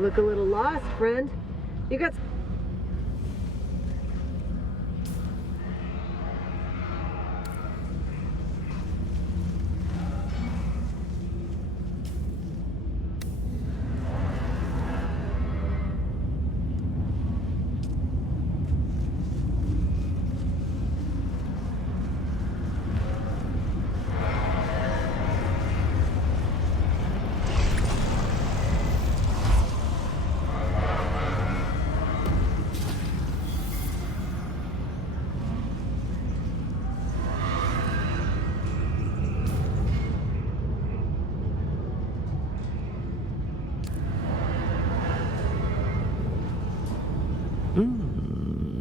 look a little lost, friend. You got...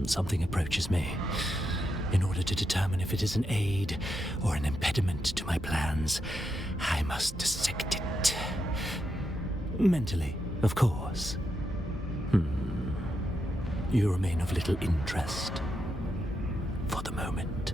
Something approaches me. In order to determine if it is an aid or an impediment to my plans, I must dissect it. Mentally, of course. You remain of little interest. For the moment.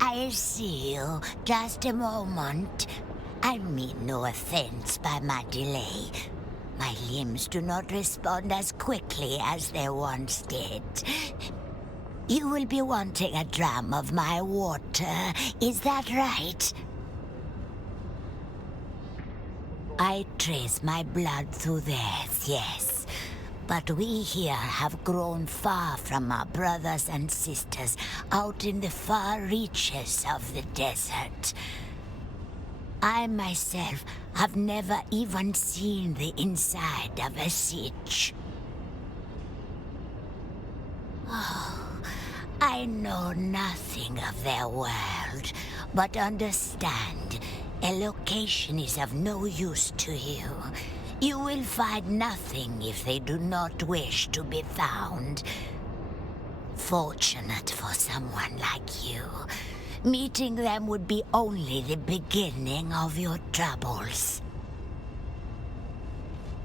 I see you. Just a moment. I mean no offense by my delay. My limbs do not respond as quickly as they once did. You will be wanting a dram of my water, is that right? I trace my blood through theirs, yes. But we here have grown far from our brothers and sisters out in the far reaches of the desert. I myself have never even seen the inside of a siege. Oh, I know nothing of their world, but understand, a location is of no use to you. You will find nothing if they do not wish to be found. Fortunate for someone like you. Meeting them would be only the beginning of your troubles.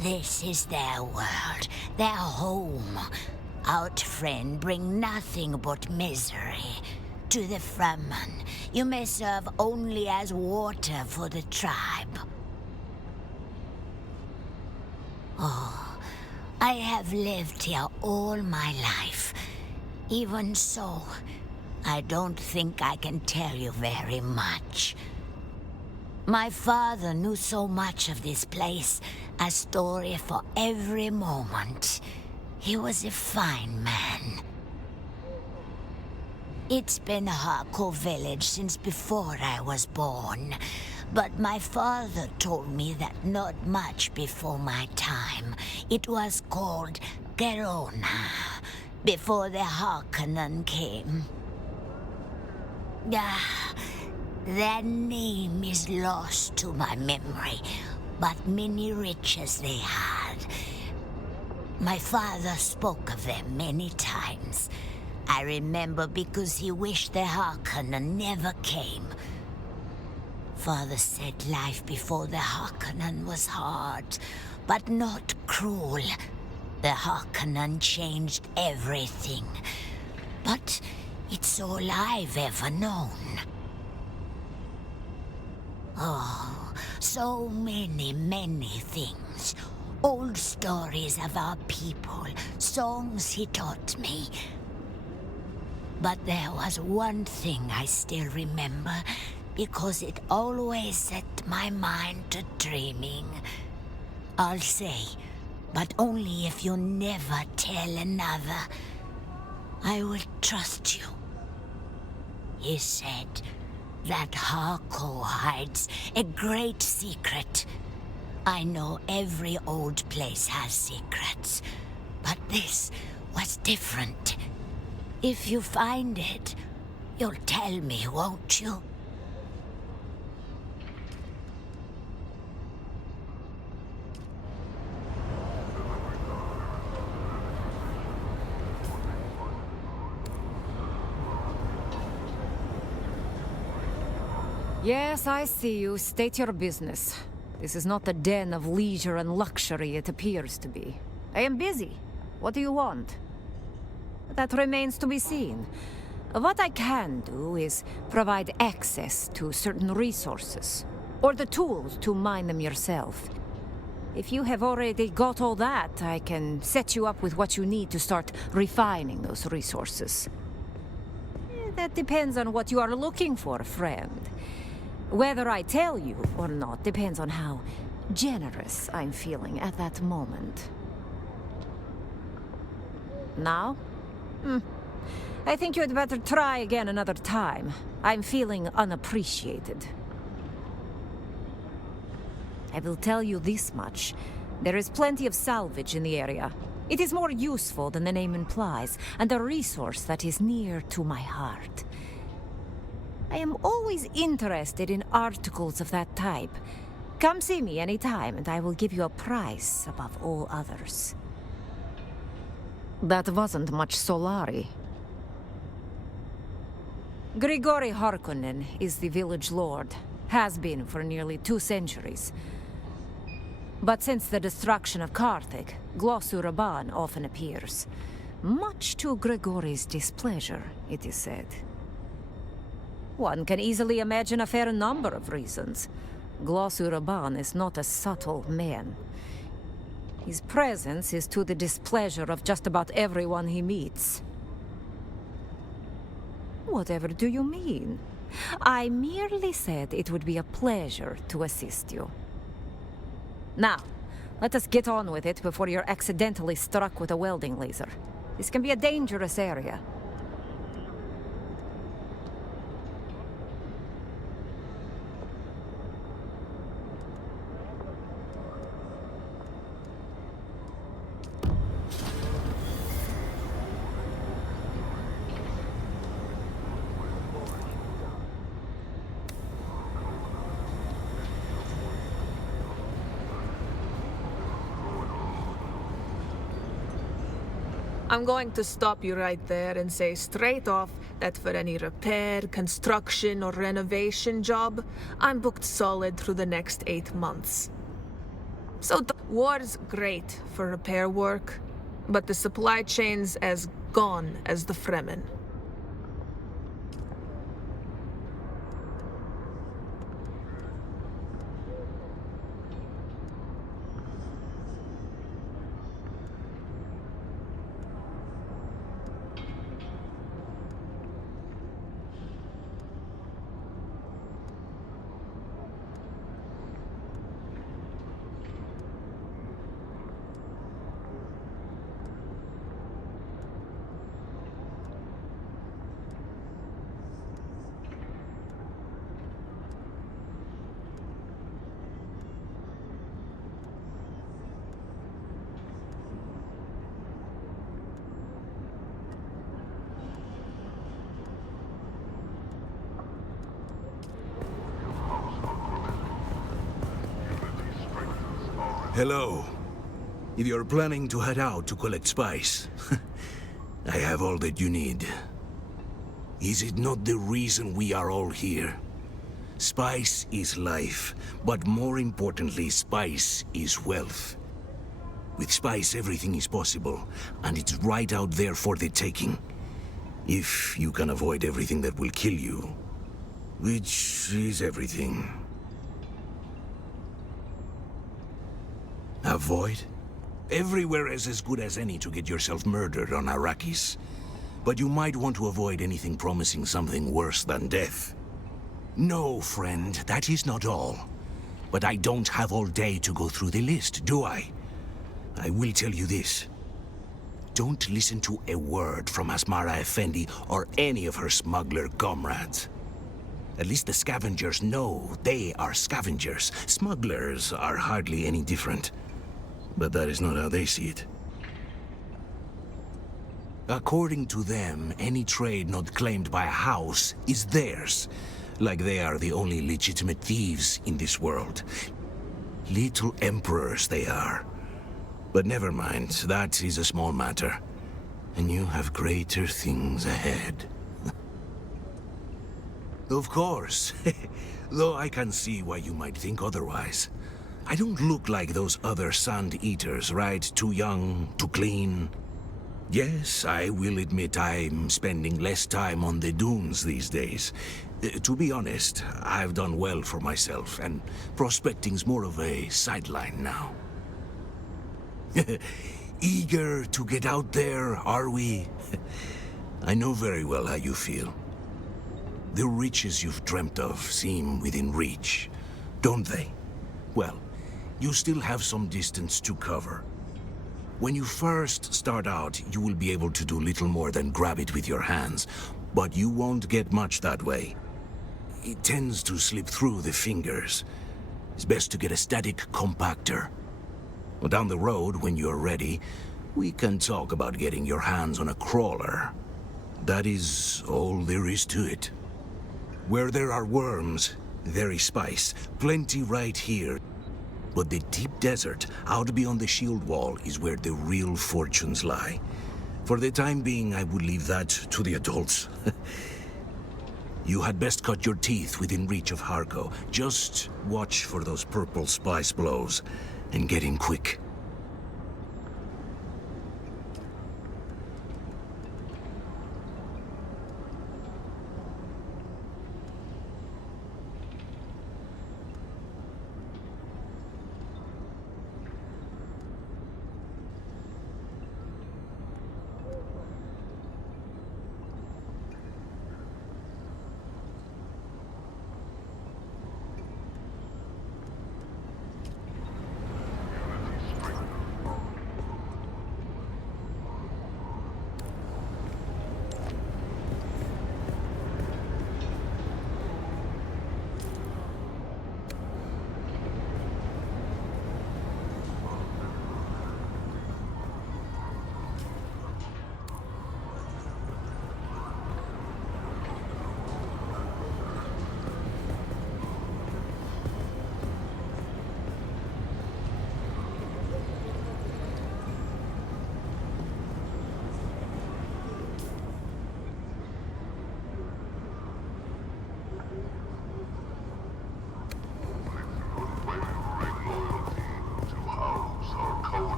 This is their world, their home. Outfriend bring nothing but misery. To the Fremen, you may serve only as water for the tribe. Oh, I have lived here all my life. Even so, I don't think I can tell you very much. My father knew so much of this place, a story for every moment. He was a fine man. It's been Harko Village since before I was born. But my father told me that not much before my time, it was called Gerona, before the Harkonnen came. Their name is lost to my memory, but many riches they had. My father spoke of them many times. I remember because he wished the Harkonnen never came. Father said life before the Harkonnen was hard, but not cruel. The Harkonnen changed everything. But it's all I've ever known. Oh, so many things. Old stories of our people, songs he taught me. But there was one thing I still remember, because it always set my mind to dreaming. I'll say, but only if you never tell another. I will trust you. He said that Harko hides a great secret. I know every old place has secrets, but this was different. If you find it, you'll tell me, won't you? Yes, I see you. State your business. This is not the den of leisure and luxury it appears to be. I am busy. What do you want? That remains to be seen. What I can do is provide access to certain resources, or the tools to mine them yourself. If you have already got all that, I can set you up with what you need to start refining those resources. That depends on what you are looking for, friend. Whether I tell you or not depends on how generous I'm feeling at that moment. Now? I think you'd better try again another time. I'm feeling unappreciated. I will tell you this much. There is plenty of salvage in the area. It is more useful than the name implies, and a resource that is near to my heart. I am always interested in articles of that type. Come see me anytime, and I will give you a price above all others. That wasn't much Solari. Grigori Harkonnen is the village lord. Has been for nearly 2 centuries. But since the destruction of Karthik, Glosuraban often appears. Much to Grigori's displeasure, it is said. One can easily imagine a fair number of reasons. Glosuraban is not a subtle man. His presence is to the displeasure of just about everyone he meets. Whatever do you mean? I merely said it would be a pleasure to assist you. Now, let us get on with it before you're accidentally struck with a welding laser. This can be a dangerous area. I'm going to stop you right there and say straight off that for any repair, construction, or renovation job, I'm booked solid through the next 8 months. So the war's great for repair work, but the supply chain's as gone as the Fremen. Hello. If you're planning to head out to collect spice, I have all that you need. Is it not the reason we are all here? Spice is life, but more importantly, spice is wealth. With spice, everything is possible, and it's right out there for the taking. If you can avoid everything that will kill you, which is everything. Avoid? Everywhere is as good as any to get yourself murdered on Arrakis. But you might want to avoid anything promising something worse than death. No, friend, that is not all. But I don't have all day to go through the list, do I? I will tell you this. Don't listen to a word from Asmara Effendi or any of her smuggler comrades. At least the scavengers know they are scavengers. Smugglers are hardly any different. But that is not how they see it. According to them, any trade not claimed by a house is theirs. Like they are the only legitimate thieves in this world. Little emperors they are. But never mind, that is a small matter. And you have greater things ahead. Of course. Though I can see why you might think otherwise. I don't look like those other sand-eaters, right? Too young, too clean. Yes, I will admit I'm spending less time on the dunes these days. To be honest, I've done well for myself, and prospecting's more of a sideline now. Eager to get out there, are we? I know very well how you feel. The riches you've dreamt of seem within reach, don't they? Well, you still have some distance to cover. When you first start out, you will be able to do little more than grab it with your hands, but you won't get much that way. It tends to slip through the fingers. It's best to get a static compactor. Well, down the road, when you're ready, we can talk about getting your hands on a crawler. That is all there is to it. Where there are worms, there is spice. Plenty right here. But the deep desert, out beyond the shield wall, is where the real fortunes lie. For the time being, I would leave that to the adults. You had best cut your teeth within reach of Harko. Just watch for those purple spice blows, and get in quick.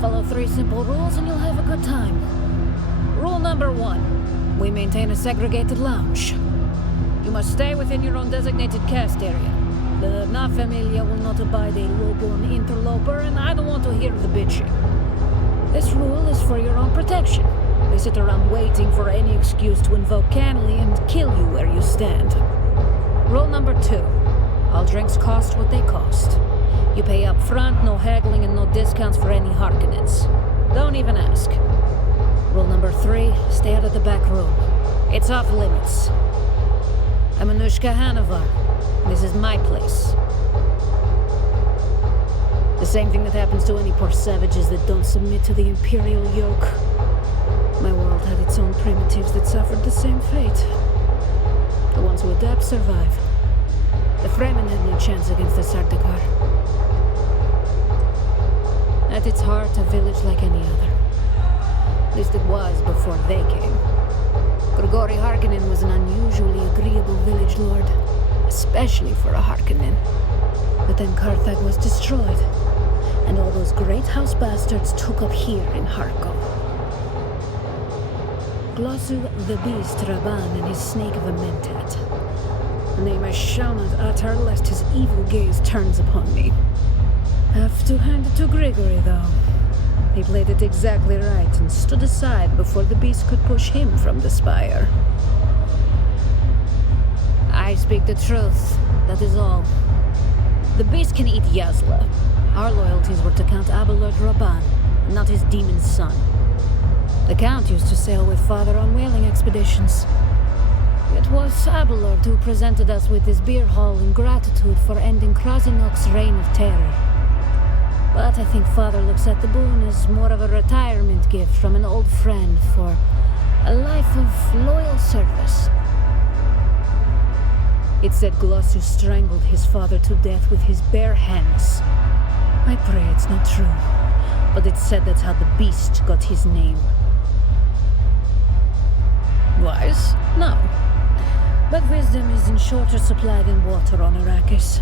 Follow 3 simple rules and you'll have a good time. Rule number 1. We maintain a segregated lounge. You must stay within your own designated cast area. The Na Familia will not abide a low-born interloper, and I don't want to hear the bitching. This rule is for your own protection. They sit around waiting for any excuse to invoke Canley and kill you where you stand. Rule number 2. All drinks cost what they cost. You pay up front, no haggling and no discounts for any Harkonnens. Don't even ask. Rule number 3, stay out of the back room. It's off limits. I'm Anoushka Hannivar. This is my place. The same thing that happens to any poor savages that don't submit to the Imperial yoke. My world had its own primitives that suffered the same fate. The ones who adapt survive. The Fremen had no chance against the Sardaukar. At its heart, a village like any other. At least it was before they came. Grigori Harkonnen was an unusually agreeable village lord, especially for a Harkonnen. But then Carthage was destroyed, and all those great house bastards took up here in Harko. Glossu the Beast Raban and his snake of a Mentat. A name I shall not utter lest his evil gaze turns upon me. Have to hand it to Grigory, though. He played it exactly right and stood aside before the beast could push him from the spire. I speak the truth, that is all. The beast can eat Yazla. Our loyalties were to Count Abelard Raban, not his demon son. The Count used to sail with Father on whaling expeditions. It was Abelard who presented us with this beer hall in gratitude for ending Krasinok's reign of terror. But I think Father looks at the boon as more of a retirement gift from an old friend for a life of loyal service. It said Glossu strangled his father to death with his bare hands. I pray it's not true, but it said that's how the beast got his name. Wise? No. But wisdom is in shorter supply than water on Arrakis.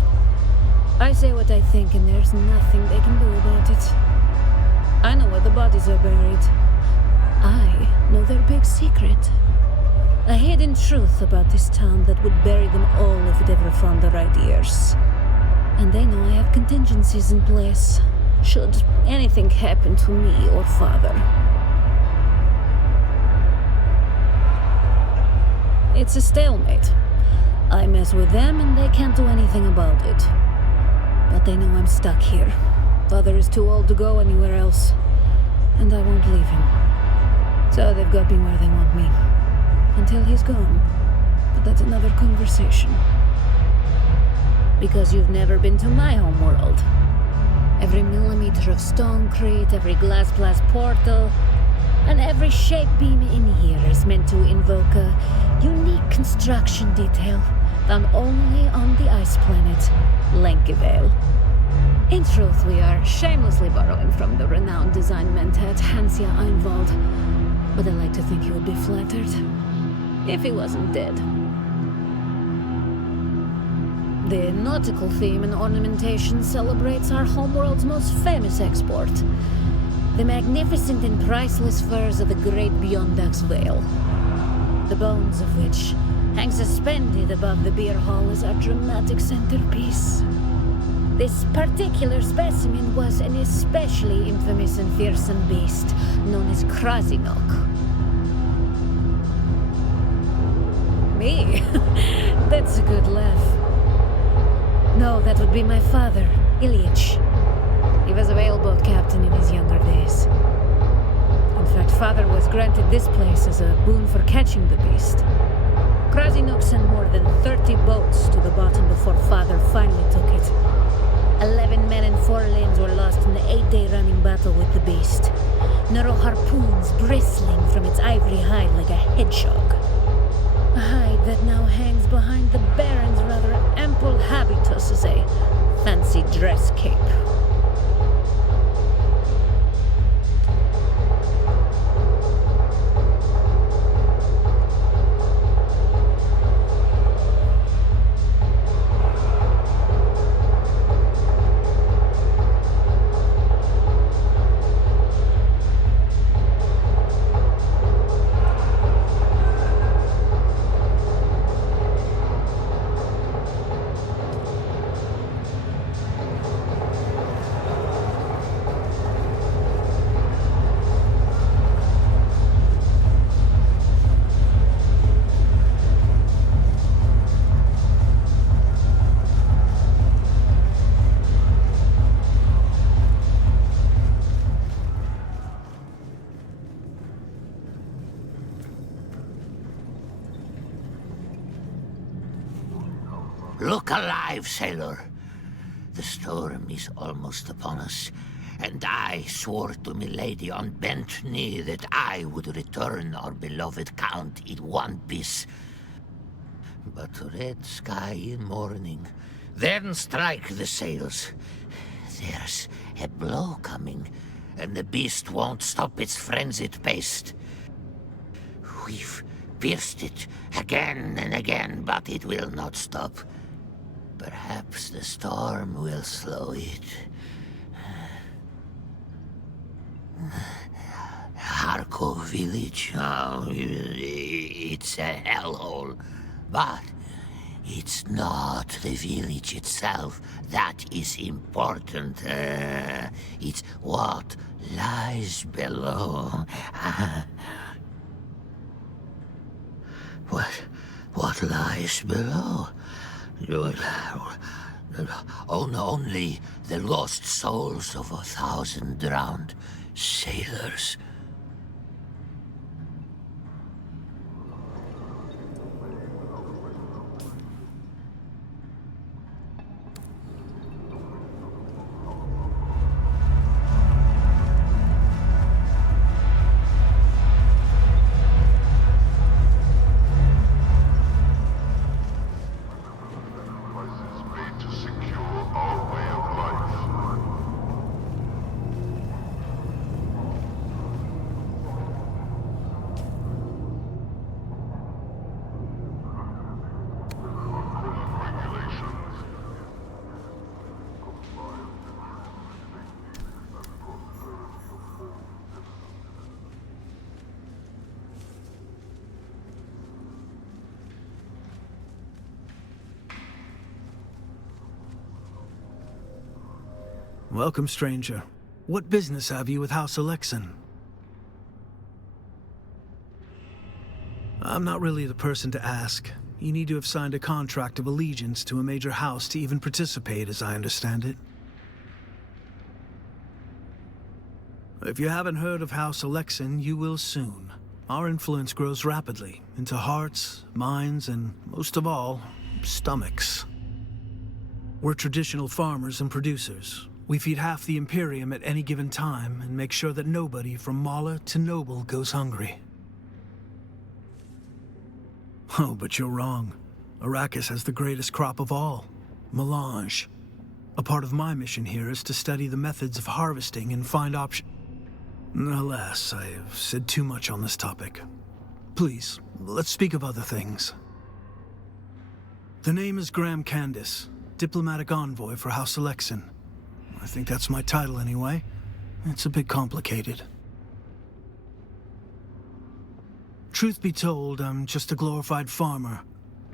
I say what I think, and there's nothing they can do about it. I know where the bodies are buried. I know their big secret. A hidden truth about this town that would bury them all if it ever found the right ears. And they know I have contingencies in place, should anything happen to me or Father. It's a stalemate. I mess with them and they can't do anything about it. But they know I'm stuck here. Father is too old to go anywhere else, and I won't leave him. So they've got me where they want me. Until he's gone. But that's another conversation. Because you've never been to my homeworld. Every millimeter of stonecrete, every glass portal, and every shape beam in here is meant to invoke a unique construction detail found only on the ice planet Lenkivale. In truth, we are shamelessly borrowing from the renowned design Mentat Hansia Einwald, but I like to think he would be flattered if he wasn't dead. The nautical theme and ornamentation celebrates our homeworld's most famous export, the magnificent and priceless furs of the great Beyondak's Vale, the bones of which hang suspended above the beer hall as our dramatic centerpiece. This particular specimen was an especially infamous and fearsome beast known as Krasinok. Me? That's a good laugh. No, that would be my father, Ilyich. He was a whaleboat captain in his younger days. In fact, Father was granted this place as a boon for catching the beast. Krasinok sent more than 30 boats to the bottom before Father finally took it. 11 men and 4 limbs were lost in the 8-day running battle with the beast. Narrow harpoons bristling from its ivory hide like a hedgehog. A hide that now hangs behind the Baron's rather ample habitus as a fancy dress cape. Look alive, sailor. The storm is almost upon us, and I swore to milady on bent knee that I would return our beloved Count in one piece. But red sky in morning, then strike the sails. There's a blow coming, and the beast won't stop its frenzied pace. We've pierced it again and again, but it will not stop. Perhaps the storm will slow it. Harko Village, oh, it's a hellhole. But it's not the village itself that is important. It's what lies below. What lies below? Only the lost souls of 1,000 drowned sailors. Welcome, stranger. What business have you with House Alexin? I'm not really the person to ask. You need to have signed a contract of allegiance to a major house to even participate, as I understand it. If you haven't heard of House Alexin, you will soon. Our influence grows rapidly into hearts, minds, and, most of all, stomachs. We're traditional farmers and producers. We feed half the Imperium at any given time and make sure that nobody from Mala to noble goes hungry. Oh, but you're wrong. Arrakis has the greatest crop of all, melange. A part of my mission here is to study the methods of harvesting and find options. Alas, I have said too much on this topic. Please, let's speak of other things. The name is Graem Candis, diplomatic envoy for House Alexin. I think that's my title anyway. It's a bit complicated. Truth be told, I'm just a glorified farmer.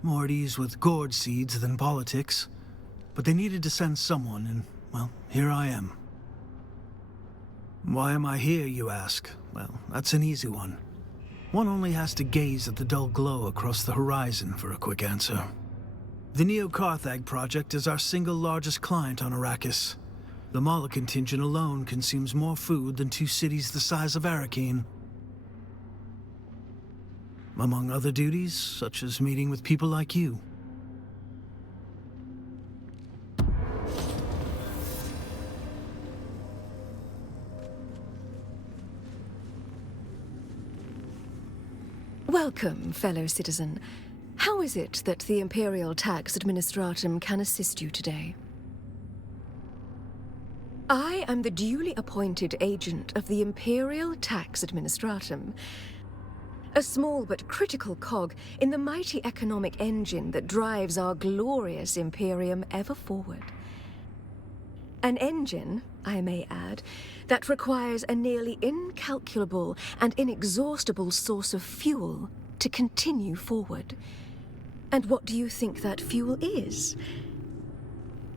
More at ease with gourd seeds than politics. But they needed to send someone, and, well, here I am. Why am I here, you ask? Well, that's an easy one. One only has to gaze at the dull glow across the horizon for a quick answer. The Neo-Carthag project is our single largest client on Arrakis. The Mala contingent alone consumes more food than 2 cities the size of Arrakeen. Among other duties, such as meeting with people like you. Welcome, fellow citizen. How is it that the Imperial Tax Admistratum can assist you today? I am the duly appointed agent of the Imperial Tax Admistratum, a small but critical cog in the mighty economic engine that drives our glorious Imperium ever forward. An engine, I may add, that requires a nearly incalculable and inexhaustible source of fuel to continue forward. And what do you think that fuel is?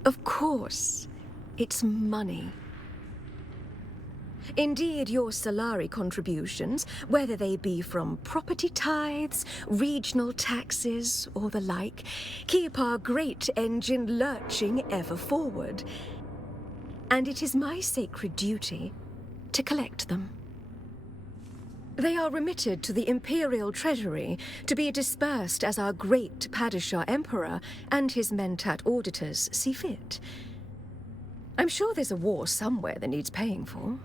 Of course, it's money. Indeed, your Solari contributions, whether they be from property tithes, regional taxes, or the like, keep our great engine lurching ever forward. And it is my sacred duty to collect them. They are remitted to the Imperial Treasury to be dispersed as our great Padishah Emperor and his Mentat auditors see fit. I'm sure there's a war somewhere that needs paying for.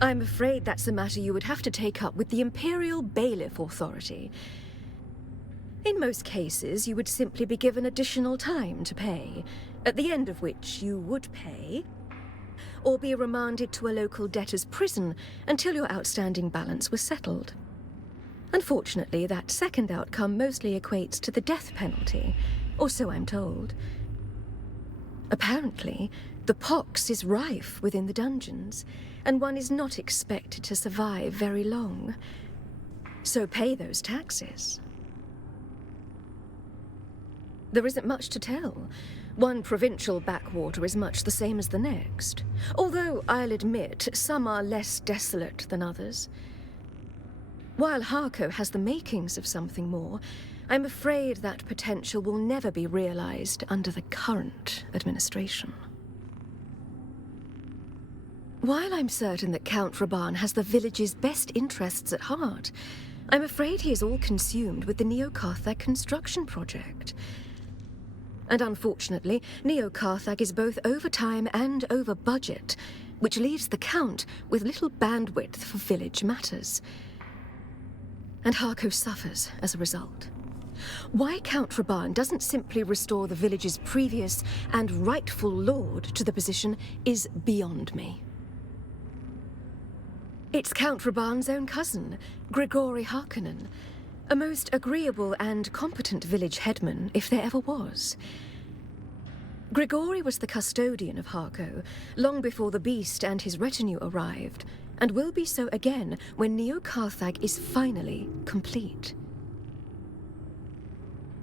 I'm afraid that's a matter you would have to take up with the Imperial Bailiff Authority. In most cases, you would simply be given additional time to pay, at the end of which you would pay, or be remanded to a local debtor's prison until your outstanding balance was settled. Unfortunately, that second outcome mostly equates to the death penalty, or so I'm told. Apparently, the pox is rife within the dungeons, and one is not expected to survive very long. So pay those taxes. There isn't much to tell. One provincial backwater is much the same as the next, although I'll admit some are less desolate than others. While Harko has the makings of something more, I'm afraid that potential will never be realized under the current administration. While I'm certain that Count Raban has the village's best interests at heart, I'm afraid he is all consumed with the Neo-Carthag construction project. And unfortunately, Neo-Carthag is both over time and over budget, which leaves the Count with little bandwidth for village matters. And Harko suffers as a result. Why Count Raban doesn't simply restore the village's previous and rightful lord to the position is beyond me. It's Count Raban's own cousin, Grigori Harkonnen, a most agreeable and competent village headman, if there ever was. Grigori was the custodian of Harko long before the beast and his retinue arrived, and will be so again when Neo-Carthag is finally complete.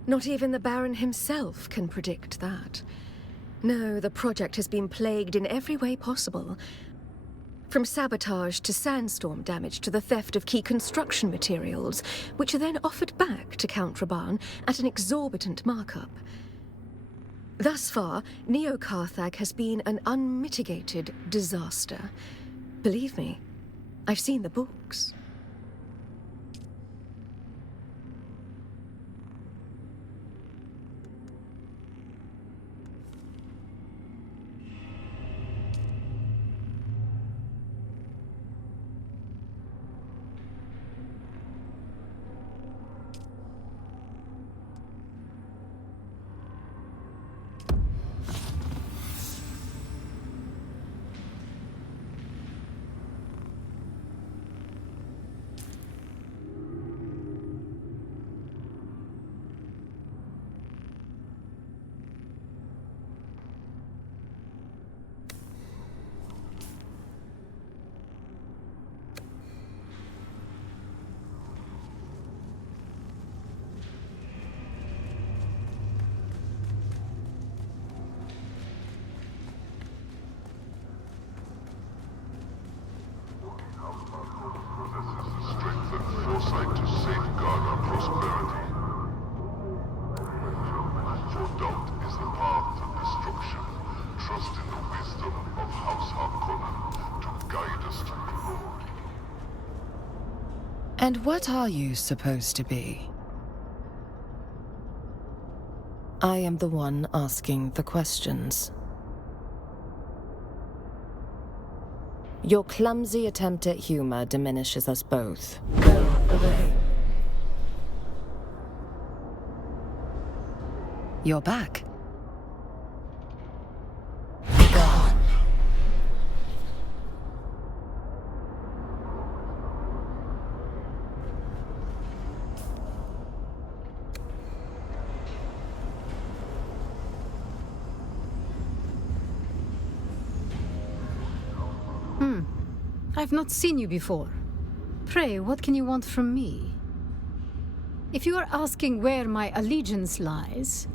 Not even the Baron himself can predict that. No, the project has been plagued in every way possible. From sabotage to sandstorm damage to the theft of key construction materials, which are then offered back to Count Raban at an exorbitant markup. Thus far, Neo-Carthag has been an unmitigated disaster. Believe me, I've seen the books. And what are you supposed to be? I am the one asking the questions. Your clumsy attempt at humor diminishes us both. Go away. You're back. I've not seen you before. Pray, what can you want from me? If you are asking where my allegiance lies,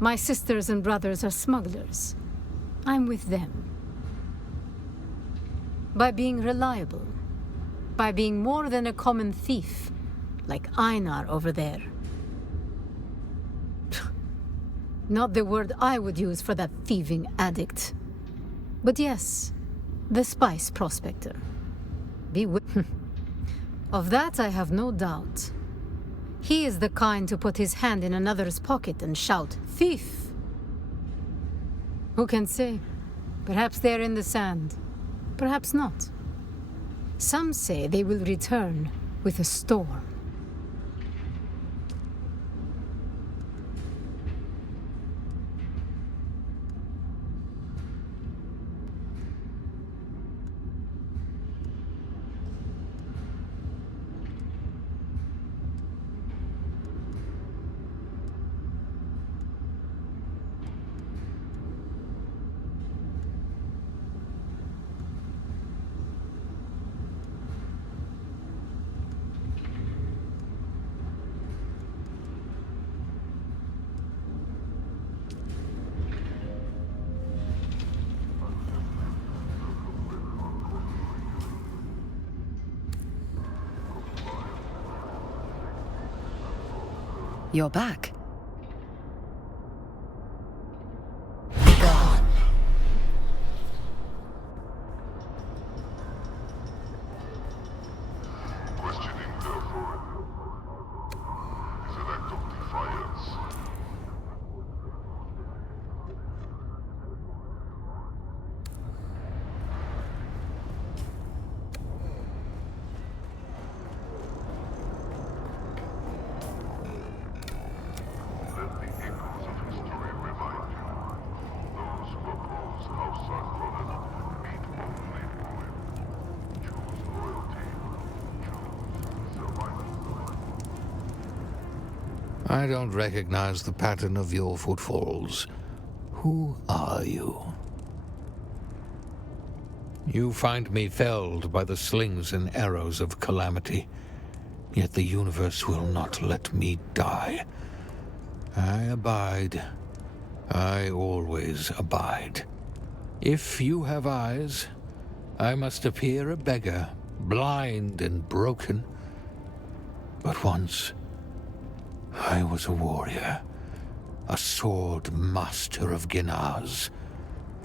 my sisters and brothers are smugglers. I'm with them. By being reliable. By being more than a common thief, like Einar over there. Not the word I would use for that thieving addict. But yes, the spice prospector. Of that I have no doubt. He is the kind to put his hand in another's pocket and shout, "Thief!" Who can say? Perhaps they're in the sand. Perhaps not. Some say they will return with a storm. You're back. Gone. Questioning, therefore, is an act of defiance. Let the echoes of history remind you. Those who oppose House Harkonnen meet only ruin. Choose loyalty. Choose survival. I don't recognize the pattern of your footfalls. Who are you? You find me felled by the slings and arrows of calamity, yet the universe will not let me die. I abide. I always abide. If you have eyes, I must appear a beggar, blind and broken. But once, I was a warrior, a sword master of Ginaz.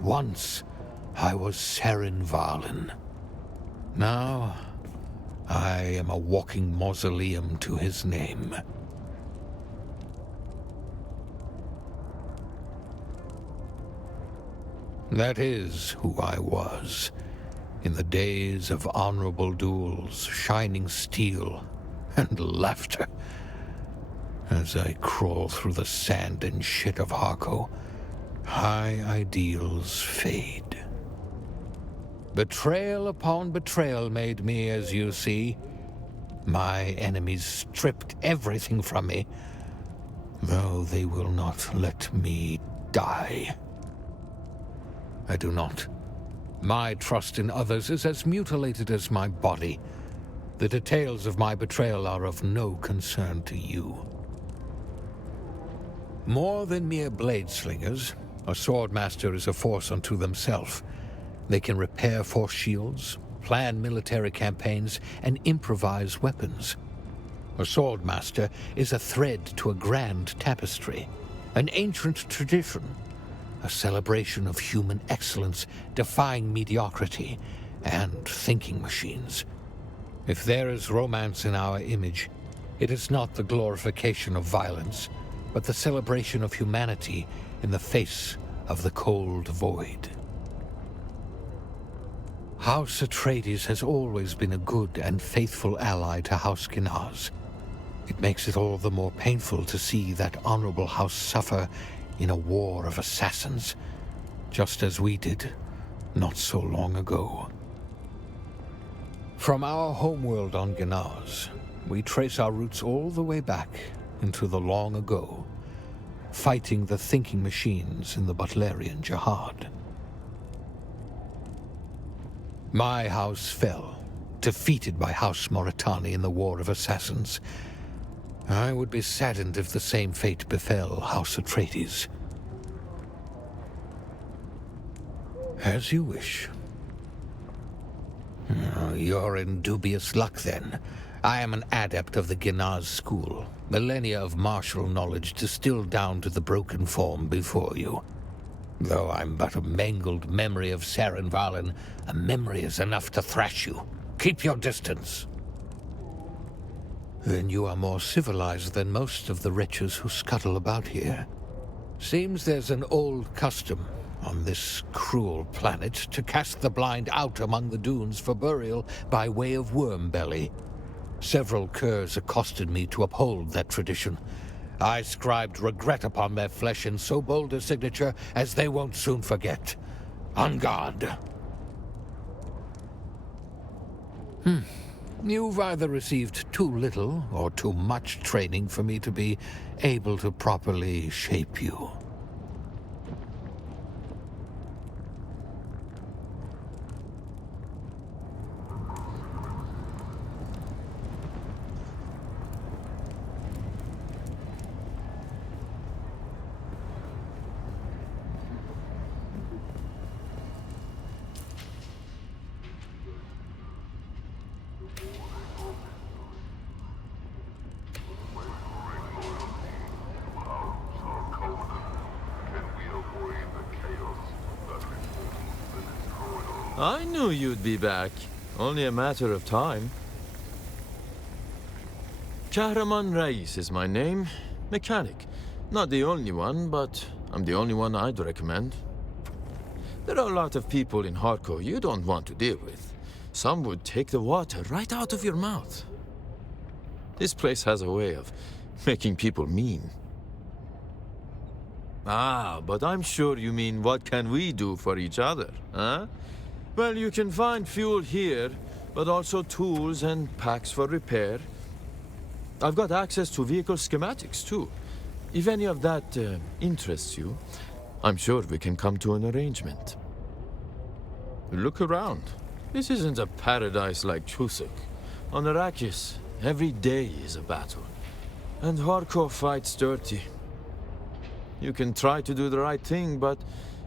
Once, I was Seron Varlin. Now, I am a walking mausoleum to his name. That is who I was, in the days of honorable duels, shining steel, and laughter. As I crawl through the sand and shit of Harko, high ideals fade. Betrayal upon betrayal made me, as you see. My enemies stripped everything from me, though they will not let me die. I do not. My trust in others is as mutilated as my body. The details of my betrayal are of no concern to you. More than mere blade slingers, a swordmaster is a force unto themselves. They can repair force shields, plan military campaigns, and improvise weapons. A swordmaster is a thread to a grand tapestry, an ancient tradition, a celebration of human excellence defying mediocrity and thinking machines. If there is romance in our image, it is not the glorification of violence, but the celebration of humanity in the face of the cold void. House Atreides has always been a good and faithful ally to House Ginaz. It makes it all the more painful to see that honorable house suffer in a war of assassins, just as we did not so long ago. From our homeworld on Ginaz, we trace our roots all the way back into the long ago, fighting the thinking machines in the Butlerian Jihad. My house fell, defeated by House Moritani in the War of Assassins. I would be saddened if the same fate befell House Atreides. As you wish. You're in dubious luck, then. I am an adept of the Ginaz school, millennia of martial knowledge distilled down to the broken form before you. Though I'm but a mangled memory of Seron Varlin, a memory is enough to thrash you. Keep your distance. Then you are more civilized than most of the wretches who scuttle about here. Seems there's an old custom, on this cruel planet to cast the blind out among the dunes for burial by way of Wormbelly. Several curs accosted me to uphold that tradition. I scribed regret upon their flesh in so bold a signature as they won't soon forget. On guard. You've either received too little or too much training for me to be able to properly shape you. I knew you'd be back. Only a matter of time. Kahraman Reis is my name. Mechanic. Not the only one, but I'm the only one I'd recommend. There are a lot of people in Harko you don't want to deal with. Some would take the water right out of your mouth. This place has a way of making people mean. Ah, but I'm sure you mean what can we do for each other, huh? Well, you can find fuel here, but also tools and packs for repair. I've got access to vehicle schematics, too. If any of that interests you, I'm sure we can come to an arrangement. Look around. This isn't a paradise like Chusuk. On Arrakis, every day is a battle. And Harko fights dirty. You can try to do the right thing, but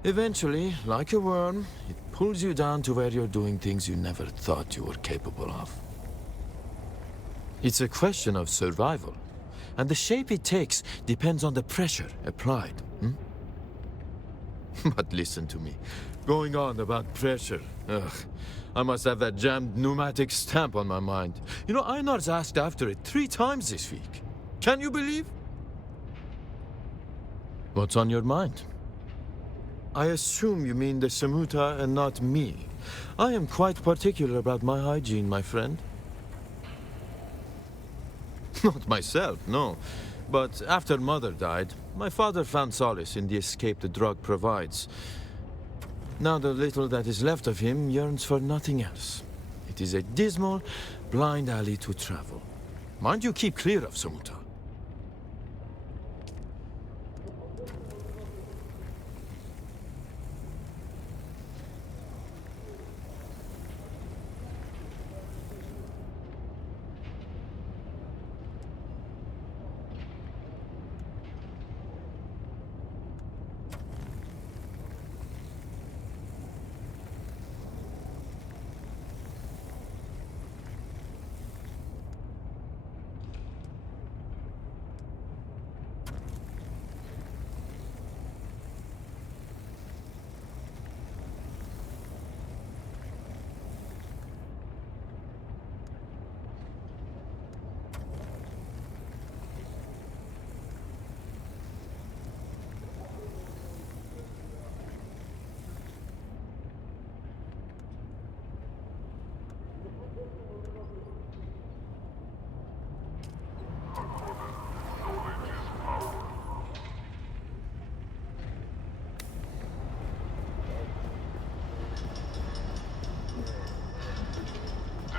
eventually, like a worm, it pulls you down to where you're doing things you never thought you were capable of. It's a question of survival, and the shape it takes depends on the pressure applied. But listen to me. Going on about pressure. Ugh. I must have that jammed pneumatic stamp on my mind. You know, Einar's asked after it 3 times this week. Can you believe? What's on your mind? I assume you mean the Samuta and not me. I am quite particular about my hygiene, my friend. Not myself, no. But after Mother died, my father found solace in the escape the drug provides. Now the little that is left of him yearns for nothing else. It is a dismal, blind alley to travel. Mind you keep clear of Samuta.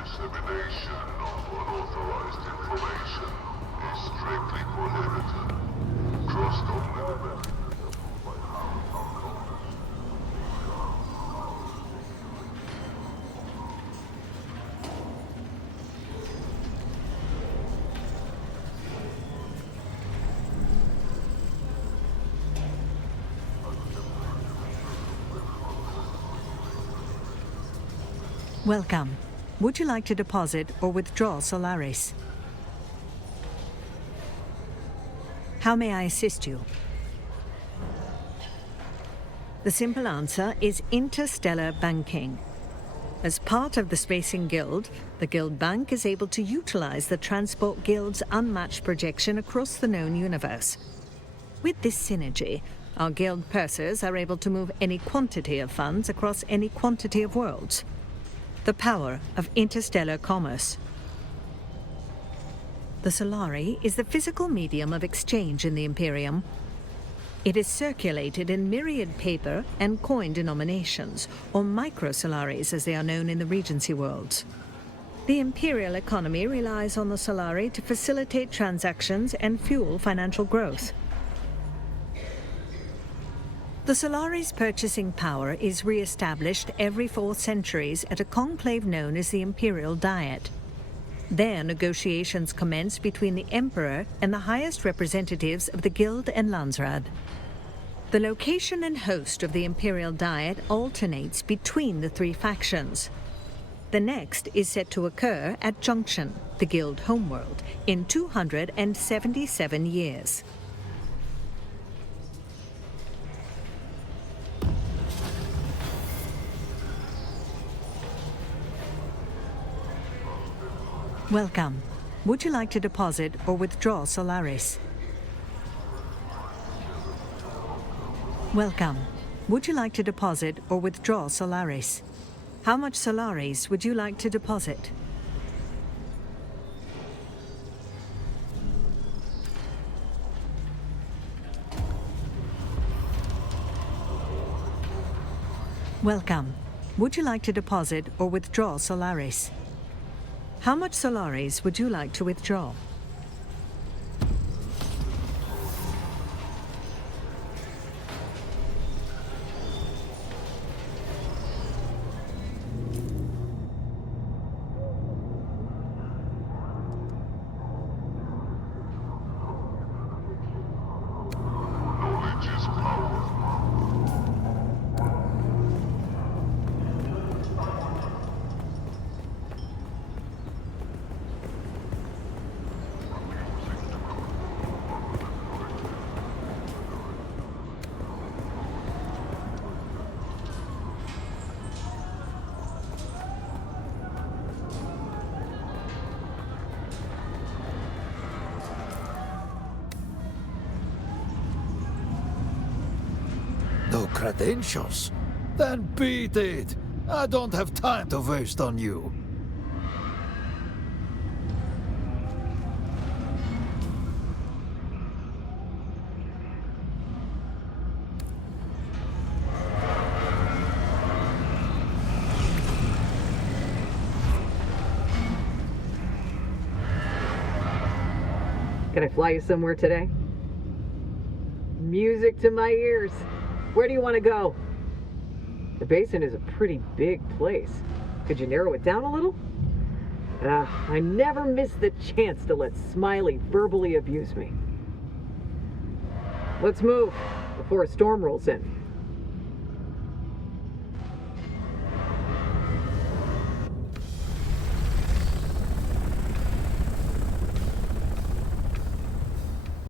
Dissemination of unauthorized information is strictly prohibited. Trust only the messages approved by Harkonnen. Welcome. Would you like to deposit or withdraw Solaris? How may I assist you? The simple answer is interstellar banking. As part of the Spacing Guild, the Guild Bank is able to utilize the Transport Guild's unmatched projection across the known universe. With this synergy, Our guild pursers are able to move any quantity of funds across any quantity of worlds. The power of interstellar commerce. The Solari is the physical medium of exchange in the Imperium. It is circulated in myriad paper and coin denominations, or micro-Solaris as they are known in the Regency worlds. The Imperial economy relies on the Solari to facilitate transactions and fuel financial growth. The Solari's purchasing power is re-established every 4 centuries at a conclave known as the Imperial Diet. There, negotiations commence between the Emperor and the highest representatives of the Guild and Landsraad. The location and host of the Imperial Diet alternates between the 3 factions. The next is set to occur at Junction, the Guild homeworld, in 277 years. Welcome. Would you like to deposit or withdraw Solaris? Welcome. Would you like to deposit or withdraw Solaris? How much Solaris would you like to deposit? Welcome. Would you like to deposit or withdraw Solaris? How much Solaris would you like to withdraw? No credentials? Then beat it! I don't have time to waste on you. Can I fly you somewhere today? Music to my ears. Where do you want to go? The basin is a pretty big place. Could you narrow it down a little? I never miss the chance to let Smiley verbally abuse me. Let's move before a storm rolls in.